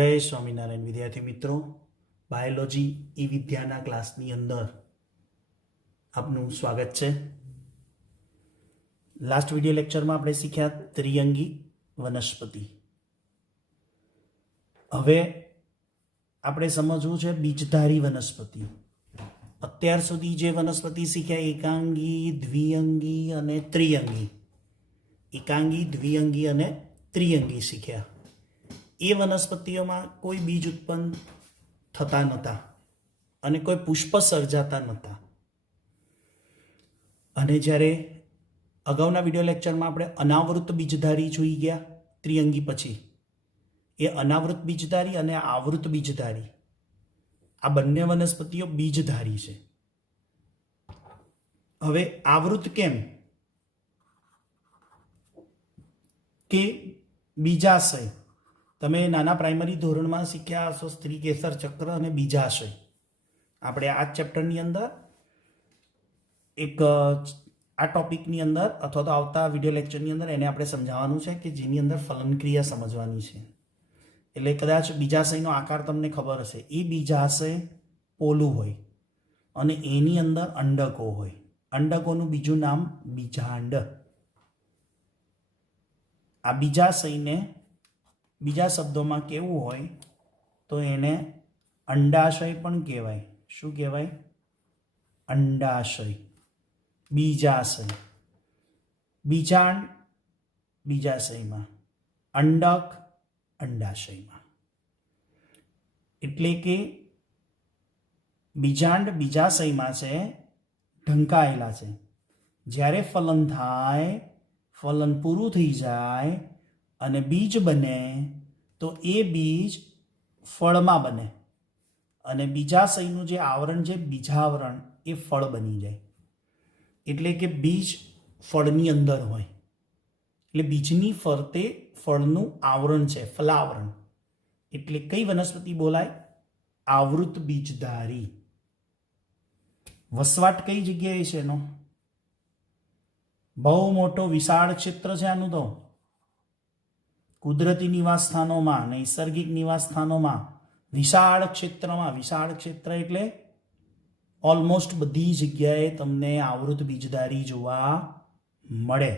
જય સ્વામિનારાયણ વિદ્યાર્થી મિત્રો, બાયોલોજી ઈ વિદ્યાના ક્લાસની અંદર આપનું સ્વાગત છે. લાસ્ટ વિડિયો લેક્ચરમાં આપણે શીખ્યા ત્રિઅંગી વનસ્પતિ. હવે આપણે સમજવું છે બીજધારી વનસ્પતિ. અત્યાર સુધી જે વનસ્પતિ શીખ્યા એકાંગી, દ્વિઅંગી અને ત્રિઅંગી. એકાંગી, દ્વિઅંગી અને ત્રિઅંગી શીખ્યા. એ વનસ્પતિઓમાં કોઈ બીજ ઉત્પન્ન થતા નહોતા અને કોઈ પુષ્પ સર્જાતા નહોતા. અને જ્યારે અગાઉના વિડીયો લેક્ચરમાં આપણે અનાવૃત બીજધારી જોઈ ગયા ત્રિઅંગી પછી, એ અનાવૃત બીજધારી અને આવૃત બીજધારી આ બંને વનસ્પતિઓ બીજધારી છે. હવે આવૃત કેમ કે બીજાશય. તમે નાના પ્રાઇમરી ધોરણમાં શીખ્યા હશો સ્ત્રી કેસર ચક્ર અને બીજાશય. આપણે આ ચેપ્ટરની અંદર એક આ ટોપિકની અંદર અથવા તો આવતા વિડીયો લેક્ચરની અંદર એને આપણે સમજાવવાનું છે કે જેની અંદર ફલનક્રિયા સમજવાની છે. એટલે કદાચ બીજાશયનો આકાર તમને ખબર હશે. એ બીજાશય પોલું હોય અને એની અંદર અંડકો હોય. અંડકોનું બીજું નામ બીજાંડ. આ બીજાશયને બીજા શબ્દોમાં કેવું હોય તો એને અંડાશય પણ કહેવાય. શું કહેવાય? અંડાશય. બીજાશય. બીજાંડ બીજાશયમાં, અંડક અંડાશયમાં. એટલે કે બીજાંડ બીજાશયમાં છે, ઢંકાયેલા છે. જ્યારે ફલન થાય, ફલન પૂરું થઈ જાય અને બીજ બને તો એ બીજ ફળમાં બને અને બીજાશયનું જે આવરણ છે બીજાવરણ એ ફળ બની જાય. એટલે કે બીજ ફળની અંદર હોય એટલે બીજની ફરતે ફળનું આવરણ છે, ફલાવરણ. એટલે કઈ વનસ્પતિ બોલાય? આવૃત બીજધારી. વસવાટ કઈ જગ્યાએ છે એનો? બહુ મોટો વિશાળ ક્ષેત્ર છે આનું. તો કુદરતી નિવાસ સ્થાનોમાં, નૈસર્ગિક નિવાસ સ્થાનોમાં, વિશાળ ક્ષેત્રમાં, વિશાળ ક્ષેત્ર એટલે ઓલમોસ્ટ બધી જગ્યાએ તમને આવૃત બીજધારી જોવા મળે.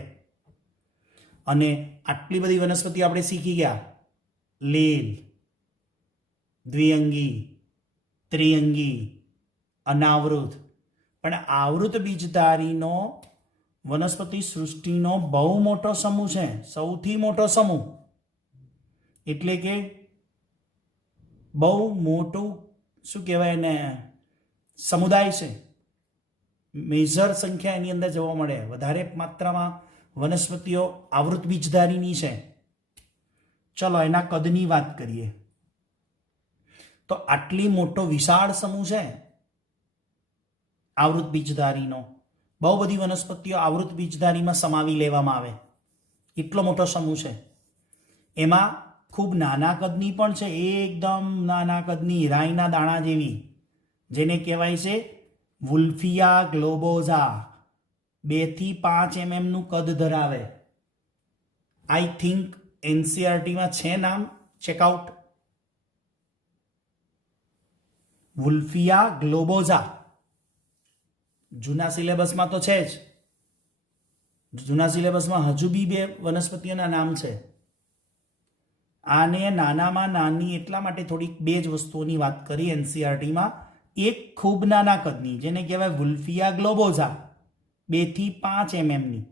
અને આટલી બધી વનસ્પતિ આપણે શીખી ગયા. લીલ, દ્વિઅંગી, ત્રિઅંગી, અનાવૃત. પણ આવૃત બીજધારીનો વનસ્પતિ સૃષ્ટિનો બહુ મોટો સમૂહ છે, સૌથી મોટો સમૂહ. એટલે કે બહુ મોટું શું કહેવાય એને, સમુદાય છે. મેજર સંખ્યા એની અંદર જોવા મળે. વધારે માત્રામાં વનસ્પતિઓ આવૃત બીજધારીની છે. ચલો એના કદની વાત કરીએ તો આટલી મોટો વિશાળ સમૂહ છે આવૃત બીજધારીનો. બહુ બધી વનસ્પતિઓ આવૃત બીજધારીમાં સમાવી લેવામાં આવે, એટલો મોટો સમૂહ છે. એમાં ખૂબ નાના કદની પણ છે, એકદમ નાના કદની, રાઈના દાણા જેવી, જેને કહેવાય છે વુલ્ફિયા ગ્લોબોઝા. 2 થી 5 mm નું કદ ધરાવે. આઈ થિંક એનસીઆરટીમાં છે નામ, ચેકઆઉટ. વુલ્ફિયા ગ્લોબોઝા. જૂના સિલેબસમાં તો છે જ. જૂના સિલેબસમાં હજુ બી 2 વનસ્પતિઓના નામ છે. આને નાનામાં નાની એટલા માટે થોડીક 2 જ વસ્તુઓની વાત કરી એનસીઆરટીમાં. એક ખૂબ નાના કદની, જેને કહેવાય વુલ્ફિયા ગ્લોબોઝા, 2 થી 5 mm ની.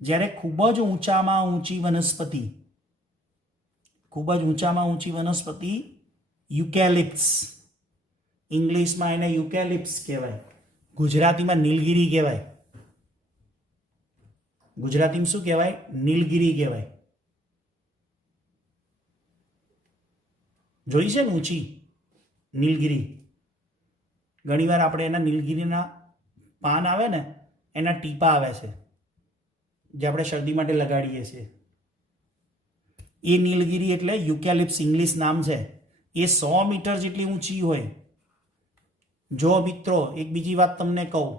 જ્યારે ખૂબ જ ઊંચામાં ઊંચી વનસ્પતિ, ખૂબ જ ઊંચામાં ઊંચી વનસ્પતિ યુકેલિપ્સ. ઇંગ્લિશમાં એને યુકેલિપ્સ કહેવાય, ગુજરાતીમાં નીલગિરી કહેવાય. ગુજરાતીમાં શું કહેવાય? નીલગિરી કહેવાય. જોઈ છે ને ઊંચી નીલગિરી? ઘણીવાર આપણે એના નીલગિરીના પાન આવે ને, એના ટીપા આવે છે જે આપણે શરદી માટે લગાડીએ છીએ. એ નીલગિરી એટલે યુકેલિપ્સ ઇંગ્લિશ નામ છે. એ 100 મીટર જેટલી ઊંચી હોય. જો મિત્રો એક બીજી વાત તમને કહું,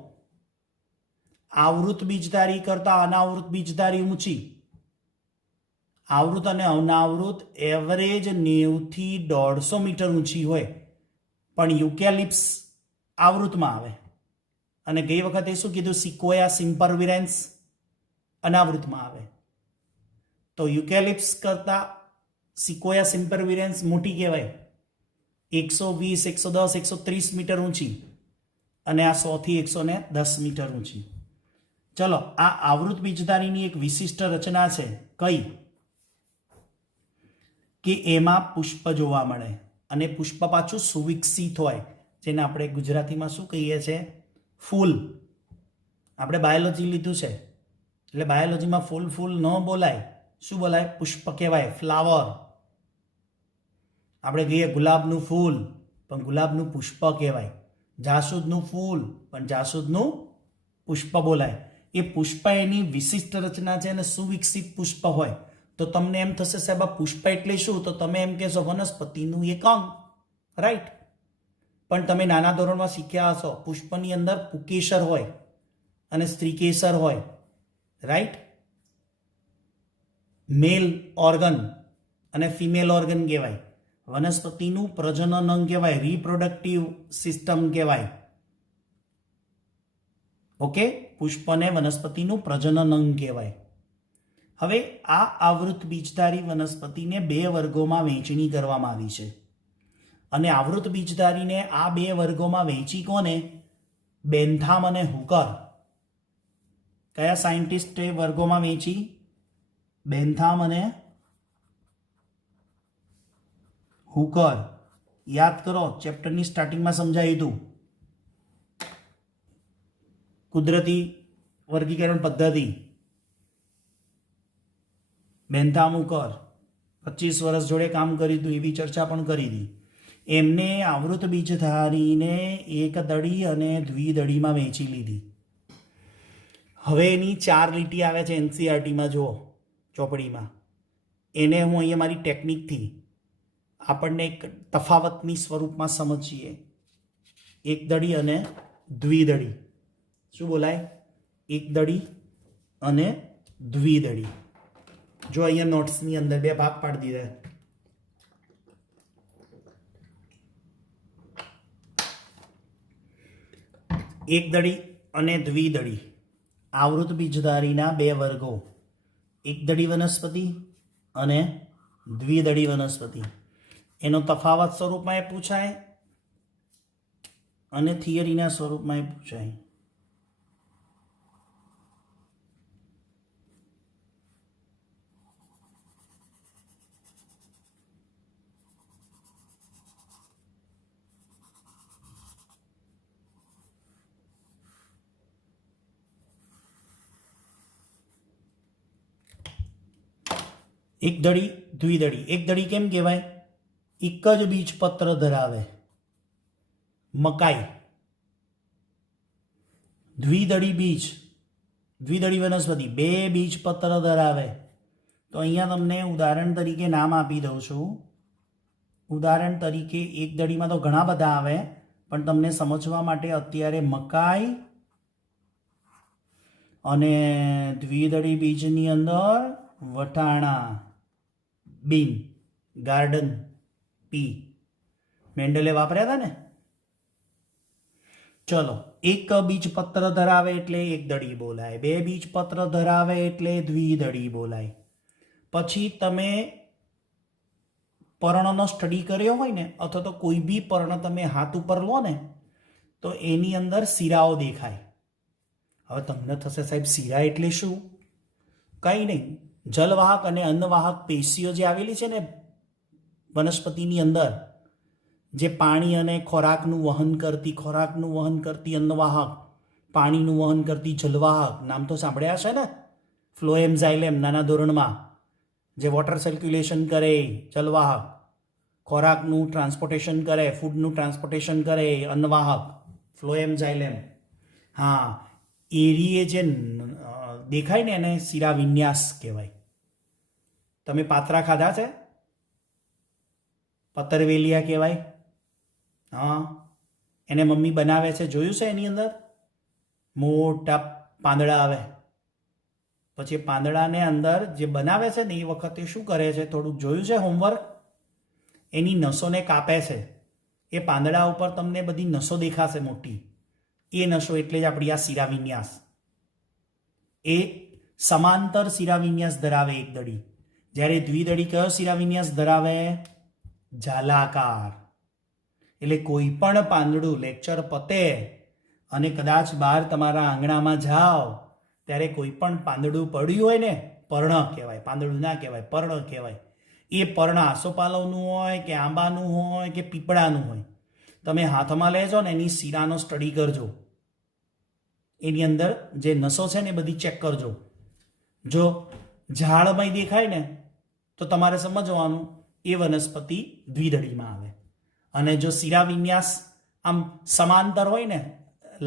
આવૃત બીજધારી કરતા અનાવૃત બીજધારી ઊંચી. આવૃત અને અનાવૃત એવરેજ 90 થી 150 મીટર ઊંચી હોય, પણ યુકેલિપ્સ આવૃતમાં આવે. અને ગઈ વખતે શું કીધું? સિક્વોયા સિમ્પરવિરેન્સ અનાવૃતમાં આવે. તો યુકેલિપ્સ કરતા સિક્વોયા સિમ્પરવિરેન્સ મોટી કહેવાય, 120, 110, 130 મીટર ઊંચી, અને આ 100 થી 110 મીટર ઊંચી. ચલો, આ આવૃત બીજધારીની એક વિશિષ્ટ રચના છે. કઈ? કે એમાં પુષ્પ જોવા મળે, અને પુષ્પ પાછું સુવિકસિત હોય, જેને આપણે ગુજરાતીમાં શું કહીએ છીએ? ફૂલ. આપણે બાયોલોજી લીધું છે, એટલે બાયોલોજીમાં ફૂલ ફૂલ ન બોલાય. શું બોલાય? પુષ્પ કહેવાય, ફ્લાવર. આપણે કહીએ ગુલાબનું ફૂલ, પણ ગુલાબનું પુષ્પ કહેવાય. જાસૂદનું ફૂલ, પણ જાસૂદનું પુષ્પ બોલાય. એ પુષ્પ એની વિશિષ્ટ રચના છે અને સુવિકસિત પુષ્પ હોય. તો તમને એમ થશે, સાહેબ આ પુષ્પ એટલે શું? તો તમે એમ કહેશો વનસ્પતિનું એક અંગ, રાઈટ. પણ તમે નાના ધોરણમાં શીખ્યા હશો, પુષ્પની અંદર પુકેસર હોય અને સ્ત્રીકેસર હોય, રાઈટ. મેલ ઓર્ગન અને ફિમેલ ઓર્ગન કહેવાય. વનસ્પતિનું પ્રજનન અંગ કહેવાય, રિપ્રોડક્ટિવ સિસ્ટમ કહેવાય. ઓકે, પુષ્પને વનસ્પતિનું પ્રજનન અંગ કહેવાય. હવે આ આવૃત બીજધારી વનસ્પતિને 2 વર્ગોમાં વહેંચણી કરવામાં આવી છે. અને આવૃત બીજધારીને આ 2 વર્ગોમાં વહેંચી કોને? બેન્થામ અને હુકર. કયા સાયન્ટિસ્ટે વર્ગોમાં વહેંચી? બેન્થામ અને હુકર. યાદ કરો, ચેપ્ટરની સ્ટાર્ટિંગમાં સમજાવ્યું હતું. કુદરતી વર્ગીકરણ પદ્ધતિ. બેન્થામ, હુકર 25 વર્ષ જોડે કામ કર્યું હતું, એવી ચર્ચા પણ કરી હતી. એમને આવૃત બીજધારીને એકદળી અને દ્વિદળીમાં વહેંચી લીધી. હવે એની 4 લીટી આવે છે એનસીઆરટીમાં, જુઓ ચોપડીમાં. એને હું અહીંયા મારી ટેકનિકથી આપણને એક તફાવતની સ્વરૂપમાં સમજીએ. એકદળી અને દ્વિદળી. શું બોલાય? એકદળી અને દ્વિદળી. જો અહીંયા નોટ્સની અંદર 2 ભાગ પાડી દીધા. એકદળી અને દ્વિદળી આવૃત બીજધારીના 2 વર્ગો, એકદળી વનસ્પતિ અને દ્વિદળી વનસ્પતિ. એનો તફાવત સ્વરૂપમાં એ પૂછાય અને થિયરીના સ્વરૂપમાં એ પૂછાય. એકદળી, દ્વિદળી. એકદળી કેમ કહેવાય? એક જ બીજપત્ર ધરાવે, મકાઈ. દ્વિદળી બીજ, દ્વિદળી વનસ્પતિ 2 બીજપત્ર ધરાવે. તો અહીંયા તમને ઉદાહરણ તરીકે નામ આપી દઉં છું. ઉદાહરણ તરીકે એકદળીમાં તો ઘણા બધા આવે, પણ તમને સમજવા માટે અત્યારે મકાઈ અને દ્વિદળી બીજની અંદર વટાણા, બીન, ગાર્ડન, પી. મેન્ડલે વાપર્યા હતા ને. ચલો, એક બીજપત્ર ધરાવે એટલે એકદળી બોલાય, 2 બીજપત્ર ધરાવે એટલે દ્વિદળી બોલાય. પછી તમે પર્ણનો સ્ટડી કર્યો હોય ને, અથવા તો કોઈ બી પર્ણ તમે હાથ ઉપર લો ને, તો એની અંદર શિરાઓ દેખાય. હવે તમને થશે, સાહેબ શિરા એટલે શું? કંઈ નહીં, જલવાહક અને અન્નવાહક પેશીઓ જે આવેલી છે ને વનસ્પતિની અંદર, જે પાણી અને ખોરાકનું વહન કરતી અન્નવાહક, પાણીનું વહન કરતી જલવાહક. નામ તો સાંભળ્યા છે ને, ફ્લોએમ ઝાઇલેમ નાના ધોરણમાં, જે વોટર સર્ક્યુલેશન કરે, જલવાહક. ખોરાકનું ટ્રાન્સપોર્ટેશન કરે, ફૂડનું ટ્રાન્સપોર્ટેશન કરે, અન્નવાહક, ફ્લોએમ ઝાઇલેમ. હા, એરીએ જે દેખાય ને એને શિરા વિન્યાસ કહેવાય. તમે પાત્રા ખાધા છે? પતરવેલિયા કહેવાય. હા, એને મમ્મી બનાવે છે, જોયું છે? એની અંદર મોટા પાંદડા આવે, પછી પાંદડાને અંદર જે બનાવે છે ને એ વખતે શું કરે છે, થોડુંક જોયું છે હોમવર્ક, એની નસોને કાપે છે. એ પાંદડા ઉપર તમને બધી નસો દેખાશે મોટી, એ નસો એટલે જ આપણી આ શિરાવિન્યાસ. એ સમાંતર શિરાવિન્યાસ ધરાવે એક દડી, જ્યારે દ્વિદળી કયો શિરાવિન્યાસ ધરાવે? જાલાકાર. એટલે કોઈ પણ પાંદડું લેક્ચર પતે અને કદાચ બહાર તમારા આંગણામાં જાઓ ત્યારે કોઈ પણ પાંદડું પડ્યું હોય ને, પર્ણ કહેવાય, પાંદડું ના કહેવાય, પર્ણ કહેવાય. એ પર્ણ આસોપાલવનું હોય કે આંબાનું હોય કે પીપળાનું હોય, તમે હાથમાં લેજો ને એની શિરાનો સ્ટડી કરજો, એની અંદર જે નસો છે ને એ બધી ચેક કરજો. જો ઝાડમય દેખાય ને તો તમારે સમજવાનું એ વનસ્પતિ દ્વિદળીમાં આવે. અને જો શિરાવિન્યાસ આમ સમાંતર હોય ને,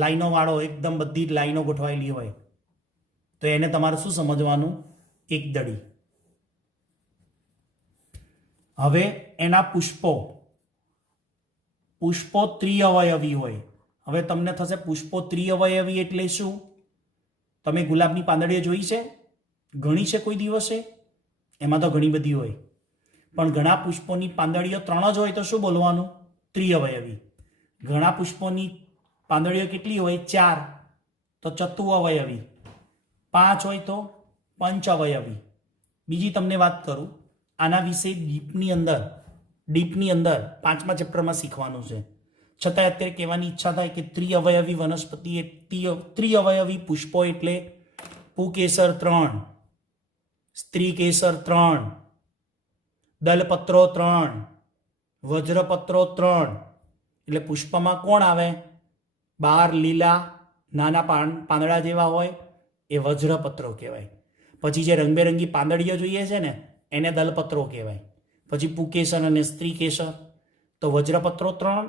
લાઈનો વાળો, એકદમ બધી જ લાઈનો ગોઠવાયેલી હોય, તો એને તમારે શું સમજવાનું? એક દળી. હવે એના પુષ્પો ત્રિઅવયવી હોય. હવે તમને થશે પુષ્પો ત્રિઅવયવી એટલે શું? તમે ગુલાબની પાંદડીઓ જોઈ છે? ઘણી છે કોઈ દિવસે? એમાં તો ઘણી બધી હોય, પણ ઘણા પુષ્પોની પાંદડીઓ 3 જ હોય તો શું બોલવાનું? ત્રિઅવયવી. ઘણા પુષ્પોની પાંદડીઓ કેટલી હોય? 4, તો ચતુઅવયવી. 5 હોય તો પંચઅવયવી. બીજી તમને વાત કરું, આના વિશે ડીપની અંદર 5મા ચેપ્ટરમાં શીખવાનું છે. છતાં અત્યારે કહેવાની ઈચ્છા થાય કે ત્રિઅવયવી વનસ્પતિ, ત્રિઅવયવી પુષ્પો એટલે પુકેસર 3, સ્ત્રીકેસર 3, દલપત્રો 3, વજ્રપત્રો 3. એટલે પુષ્પમાં કોણ આવે? 12 લીલા નાના પાંદડા જેવા હોય એ વજ્રપત્રો કહેવાય. પછી જે રંગબેરંગી પાંદડીઓ જોઈએ છે ને એને દલપત્રો કહેવાય. પછી પુકેસર અને સ્ત્રીકેસર. તો વજ્રપત્રો 3,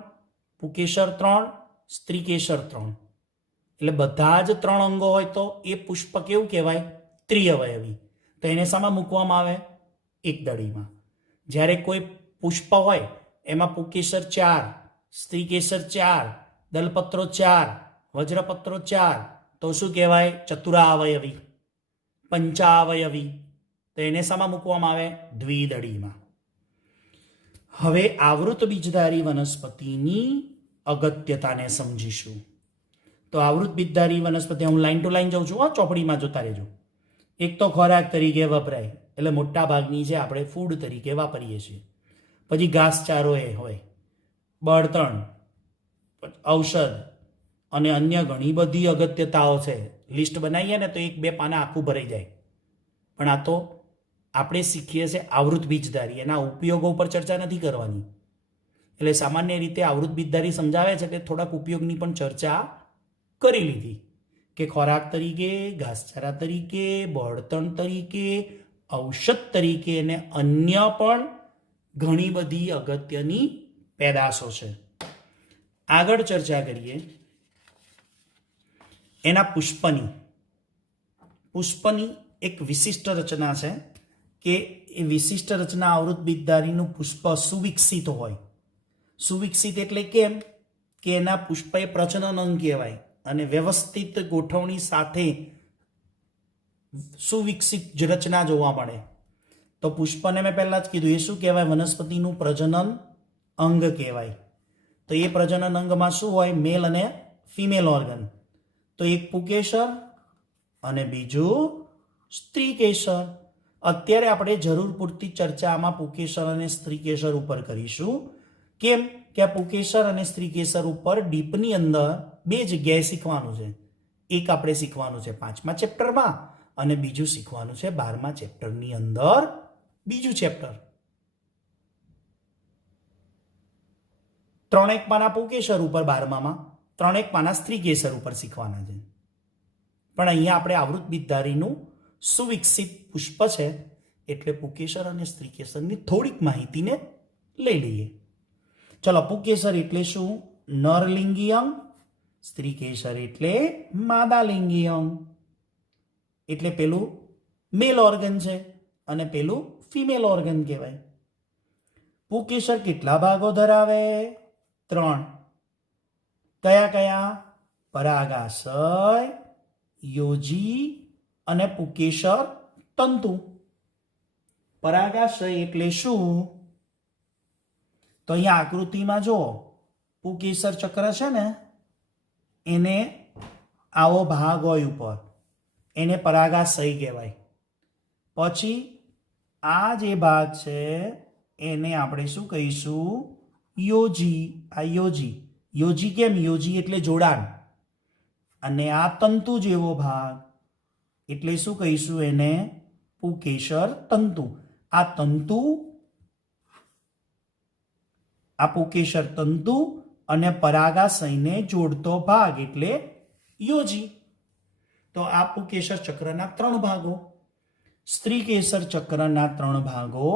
પુકેસર 3, સ્ત્રીકેસર 3. એટલે બધા જ 3 અંગો હોય તો એ પુષ્પ કેવું કહેવાય? ત્રિઅવયવી. તો એને શામાં મૂકવામાં આવે? એક દળીમાં. જ્યારે કોઈ પુષ્પ હોય એમાં પુકેસર 4, સ્ત્રીકેસર 4, દલપત્રો 4, વજ્રપત્રો 4, તો શું કહેવાય? ચતુરાવયવી, પંચાવયવી. તો એને શામાં મૂકવામાં આવે? દ્વિદળીમાં. હવે આવૃત બીજધારી વનસ્પતિની અગત્યતાને સમજીશું. તો આવૃત બીજધારી વનસ્પતિ, હું લાઈન ટુ લાઈન જાઉં છું, ચોપડીમાં જોતા રહેજો. એક તો ખોરાક તરીકે વપરાય, એટલે મોટા ભાગની છે આપણે ફૂડ તરીકે વાપરીએ છીએ. પછી ઘાસચારો એ હોય, બળતણ, ઔષધ અને અન્ય ઘણી બધી અગત્યતાઓ છે. લિસ્ટ બનાવીએ ને તો 1-2 પાના આખું ભરાઈ જાય. પણ આ તો આપણે શીખીએ છીએ આવૃત બીજધારી, એના ઉપયોગો ઉપર ચર્ચા નથી કરવાની. એટલે સામાન્ય રીતે આવૃત બીજધારી સમજાવે છે એટલે થોડાક ઉપયોગની પણ ચર્ચા કરી લીધી કે ખોરાક તરીકે, ઘાસચારા તરીકે, બળતણ તરીકે, ઔષધ તરીકે અને અન્ય પણ ઘણી બધી અગત્યની પેદાશો છે. આગળ ચર્ચા કરીએ એના પુષ્પની એક વિશિષ્ટ રચના છે કે એ વિશિષ્ટ રચના આવૃત બીજધારીનું પુષ્પ સુવિકસિત હોય. સુવિકસિત એટલે કેમ? કે એના પુષ્પ એ પ્રજનન અંગ કહેવાય અને વ્યવસ્થિત ગોઠવણી સાથે સુવિકસિત રચના જોવા મળે. તો પુષ્પને મેં પહેલા જ કીધું, એ શું કહેવાય? વનસ્પતિનું પ્રજનન અંગ કહેવાય. તો એ પ્રજનન અંગમાં શું હોય? મેલ અને ફિમેલ ઓર્ગન. તો એક પુકેસર અને બીજું સ્ત્રીકેસર. અત્યારે આપણે જરૂર પૂરતી ચર્ચામાં પુકેસર અને સ્ત્રીકેસર ઉપર કરીશું. કેમ કે આ પુકેસર અને સ્ત્રીકેસર ઉપર ડીપની અંદર 2 જગ્યાએ શીખવાનું છે. એક આપણે શીખવાનું છે 5મા ચેપ્ટરમાં અને બીજું શીખવાનું છે 12મા ચેપ્ટરની અંદર બીજું ચેપ્ટર. 3 પાના પુકેસર ઉપર 12માં, 3 પાના સ્ત્રીકેસર ઉપર શીખવાના છે. પણ અહીંયા આપણે આવૃત બીજધારીનું સુવિકસિત પુષ્પ છે એટલે પુકેસર અને સ્ત્રીકેસરની થોડીક માહિતીને લઈ લઈએ. ચલો, પુકેસર એટલે શું? નરલિંગી અંગ. સ્ત્રીકેસર એટલે માદાલિંગી અંગ. એટલે પેલું મેલ ઓર્ગન છે અને પેલું ફિમેલ ઓર્ગન કહેવાય. પુકેસર કેટલા ભાગો ધરાવે? 3. કયા કયા? પરાગાશય, યોજી અને પુકેસર તંતુ. પરાગાશય એટલે શું? તો અહીંયા આકૃતિમાં જો પુકેસર ચક્ર છે ને, એને આવો ભાગ હોય ઉપર, એને પરાગાશય કહેવાય. પછી આ જે ભાગ છે એને આપણે શું કહીશું? યોજી. આ યોજી. યોજી કેમ? યોજી એટલે જોડાણ. અને આ તંતુ જેવો ભાગ એટલે શું કહીશું એને? પુકેસર તંતુ. આ તંતુ, આ પુકેસર તંતુ અને પરાગાશયને જોડતો ભાગ એટલે યોજી. તો આ પુકેસર ચક્રના 3 ભાગો. સ્ત્રીકેસર ચક્રના 3 ભાગો.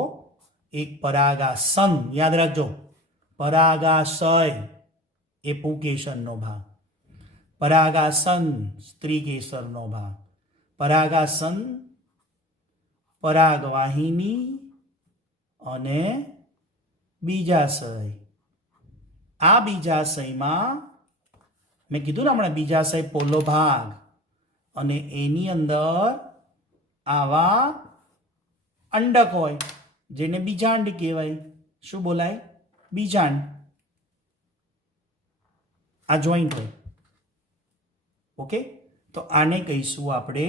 એક પરાગાસન, યાદ રાખજો. પરાગાશય એ પુકેસરનો ભાગ, પરાગાસન સ્ત્રીકેસરનો ભાગ. પરાગાસન પરાગવાહિની અને બીજાશય. આ બીજાશયમાં મેં કીધું ને હમણાં, બીજાશય પોલો ભાગ, અને એની અંદર આવા અંડક હોય જેને બીજાંડ કહેવાય. શું બોલાય? બીજાંડ. આ જોઈન્ટ હોય. ઓકે, તો આને કહીશું આપણે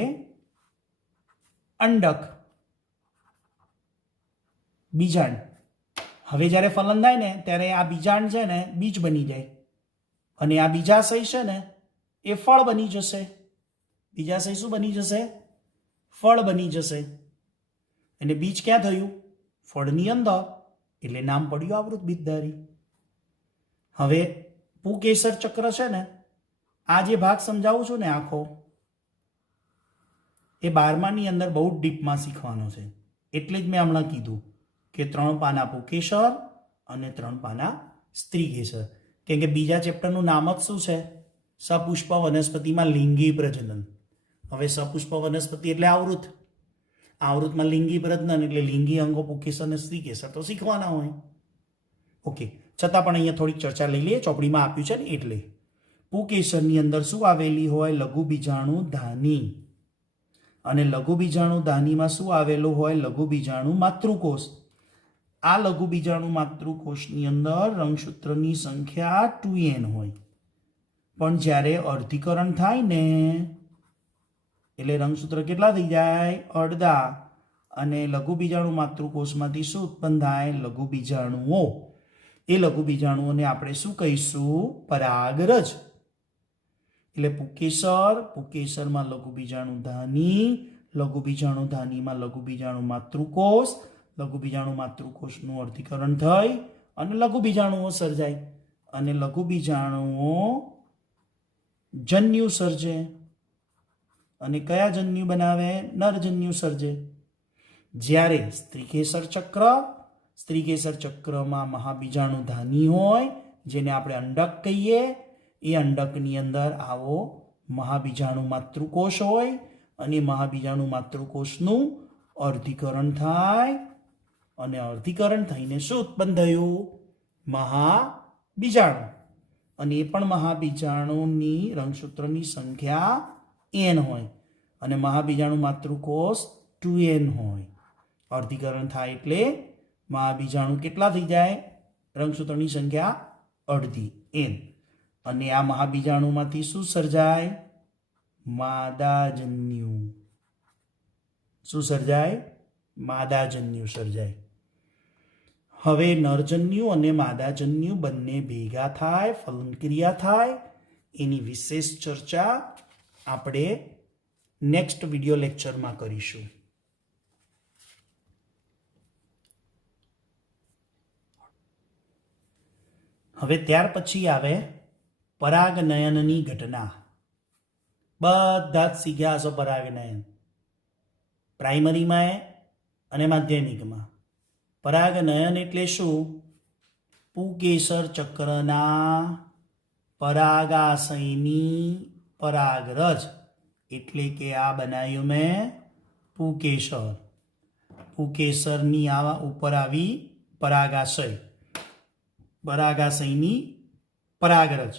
અંડક, બીજાંડ. હવે જ્યારે ફલન થાય ને ત્યારે આ બીજાંડ છે ને બીજ બની જાય, અને આ બીજાશય છે ને એ ફળ બની જશે. બીજાશય શું બની જશે? ફળ બની જશે. અને બીજ ક્યાં થયું? ફળની અંદર. એટલે નામ પડ્યું આવૃત બીજધારી. હવે પુકેસર ચક્ર છે ને, આ જે ભાગ સમજાવું છું ને આખો, એ 12માની અંદર બહુ ડીપમાં શીખવાનો છે. એટલે જ મેં હમણાં કીધું કે 3 પાના પુકેસર અને 3 પાના સ્ત્રીકેસર. કેમ કે બીજા ચેપ્ટરનું નામ જ શું છે? સપુષ્પ વનસ્પતિમાં લિંગી પ્રજનન. હવે સપુષ્પ વનસ્પતિ એટલે આવૃત. આવૃતમાં લિંગી પ્રજનન એટલે લિંગી અંગો પુકેસર અને સ્ત્રીકેસર તો શીખવાના હોય. ઓકે, છતાં પણ અહીંયા થોડીક ચર્ચા લઈ લઈએ. ચોપડીમાં આપ્યું છે ને એટલે. પુકેસરની અંદર શું આવેલી હોય? લઘુ બીજાણુ ધાની. અને લઘુ બીજાણુ ધાનીમાં શું આવેલું હોય? લઘુ બીજાણુ માતૃકોષ. આ લઘુ બીજાણુ માતૃકોષની અંદર રંગસૂત્રની સંખ્યા 2n હોય. પણ જ્યારે અર્ધીકરણ થાય ને એટલે રંગસૂત્ર કેટલા થઈ જાય? અડધા. અને લઘુ બીજાણુ માતૃકોષમાંથી શું ઉત્પન્ન થાય? લઘુ બીજાણુઓ. એ લઘુ બીજાણુઓને આપણે શું કહીશું? પરાગરજ. એટલે પુકેસર, પુકેસરમાં લઘુ બીજાણુ ધાની, લઘુ બીજાણુ ધાનીમાં લઘુ બીજાણુ માતૃકોષ, લઘુ બીજાણુ માતૃકોષનું અર્ધીકરણ થઈ અને લઘુ બીજાણુઓ સર્જાય. અને લઘુ બીજાણુઓ જન્યુ સર્જે. અને કયા જન્યુ બનાવે? નરજન્યુ સર્જે. જ્યારે સ્ત્રીકેસર ચક્રમાં મહાબીજાણુ ધાની હોય, જેને આપણે અંડક કહીએ. એ અંડકની અંદર આવો મહાબીજાણુ માતૃકોષ હોય, અને મહાબીજાણુ માતૃકોષનું અર્ધીકરણ થાય, અને અર્ધીકરણ થઈને શું ઉત્પન્ન થયું? મહાબીજાણુ. અને એ પણ મહાબીજાણુની રંગસૂત્રની સંખ્યા n હોય, અને મહાબીજાણુ માતૃકોષ 2n હોય. અર્ધીકરણ થાય એટલે મહાબીજાણુ કેટલા થઈ જાય? રંગસૂત્રની સંખ્યા અડધી, n. અને આ મહાબીજાણુમાંથી શું સર્જાય? માદાજન્યુ. શું સર્જાય? માદાજન્યુ સર્જાય. હવે નરજન્યુ અને માદાજન્યુ બંને ભેગા થાય, ફલનક્રિયા થાય. એની વિશેષ ચર્ચા આપણે નેક્સ્ટ વિડિયો લેક્ચરમાં કરીશું. હવે ત્યાર પછી આવે પરાગનયનની ઘટના. બધા જ શીખ્યા હશો પરાગનયન, પ્રાઇમરીમાં અને માધ્યમિકમાં. પરાગનયન એટલે શું? પુકેસર ચક્રના પરાગાશયની પરાગરજ. એટલે કે આ બનાવ્યું મેં પુકેસર. પુકેસરની ઉપર આવી પરાગાશય, પરાગાશયની પરાગરજ.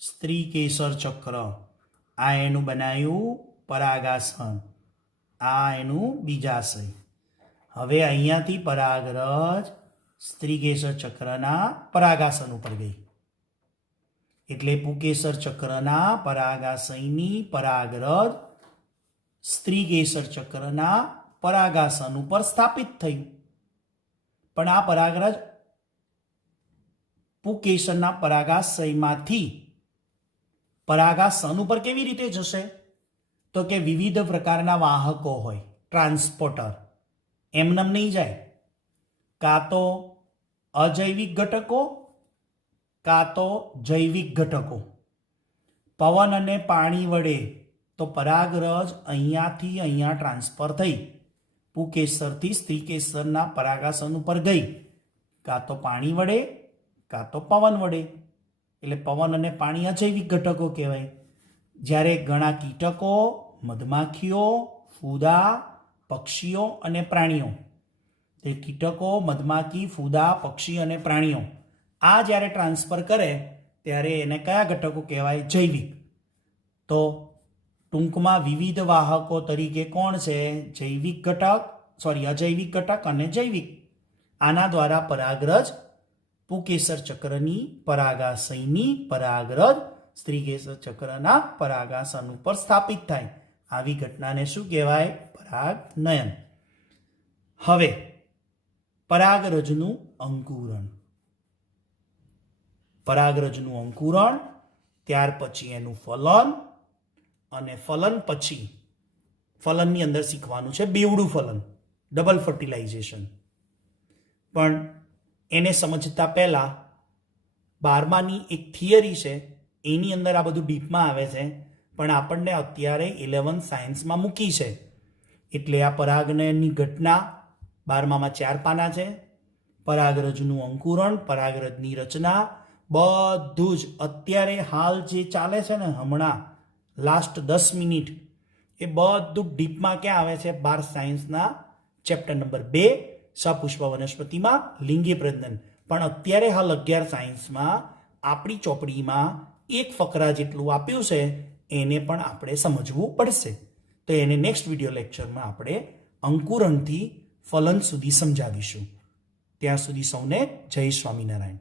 સ્ત્રીકેસર ચક્ર, આ એનું બનાવ્યું પરાગાસન, આ એનું બીજાશય. હવે અહીંયાથી પરાગરજ સ્ત્રીકેસર ચક્રના પરાગાસન ઉપર ગઈ, એટલે પુકેસર ચક્રના પરાગાશયની પરાગરજ સ્ત્રીકેસર ચક્રના પરાગાસન ઉપર સ્થાપિત થયું. પણ આ પરાગરજ પુકેસરના પરાગાશયમાંથી પરાગાસન ઉપર કેવી રીતે જશે? તો કે વિવિધ પ્રકારના વાહકો હોય, ટ્રાન્સપોર્ટર, એમનેમ નહીં જાય. કાં તો અજૈવિક ઘટકો, કાં તો જૈવિક ઘટકો. પવન અને પાણી વડે તો પરાગરજ અહીંયાથી અહીંયા ટ્રાન્સફર થઈ, પુકેસરથી સ્ત્રીકેસરના પરાગાસન ઉપર ગઈ, કાં તો પાણી વડે કાં તો પવન વડે. એટલે પવન અને પાણી અજૈવિક ઘટકો કહેવાય. જ્યારે ઘણા કીટકો, મધમાખીઓ, ફૂદા, પક્ષીઓ અને પ્રાણીઓ, તે કીટકો, મધમાખી, ફૂદા, પક્ષી અને પ્રાણીઓ આ જ્યારે ટ્રાન્સફર કરે ત્યારે એને કયા ઘટકો કહેવાય? જૈવિક. તો ટૂંકમાં વિવિધ વાહકો તરીકે કોણ છે? જૈવિક ઘટક, અજૈવિક ઘટક અને જૈવિક. આના દ્વારા પરાગરજ પુકેસર ચક્રની પરાગાશયની પરાગરજ સ્ત્રીકેસર ચક્રના પરાગાસન ઉપર સ્થાપિત થાય. આવી ઘટનાને શું કહેવાય? પરાગનયન. હવે પરાગરજનું અંકુરણ. પરાગરજનું અંકુરણ, ત્યાર પછી એનું ફલન, અને ફલન પછી ફલનની અંદર શીખવાનું છે બેવડું ફલન, ડબલ ફર્ટિલાઇઝેશન. પણ એને સમજતા પહેલા 12માની એક થિયરી છે, એની અંદર આ બધું ડીપમાં આવે છે, પણ આપણને અત્યારે 11th સાયન્સમાં મૂકી છે. એટલે આ પરાગનયનની ઘટના 12મામાં 4 પાના છે. પરાગરજનું અંકુરણ, પરાગરજની રચના, બધું જ અત્યારે હાલ જે ચાલે છે ને હમણાં લાસ્ટ 10 મિનિટ, એ બધું ડીપમાં ક્યાં આવે છે? 12 સાયન્સના ચેપ્ટર નંબર 2 સપુષ્પ વનસ્પતિમાં લિંગી પ્રજનન. પણ અત્યારે હાલ 11 સાયન્સમાં આપણી ચોપડીમાં એક ફકરા જેટલું આપ્યું છે, એને પણ આપણે સમજવું પડશે. તો એને નેક્સ્ટ વિડીયો લેક્ચરમાં આપણે અંકુરણથી ફલન સુધી સમજાવીશું. ત્યાં સુધી સૌને જય સ્વામિનારાયણ.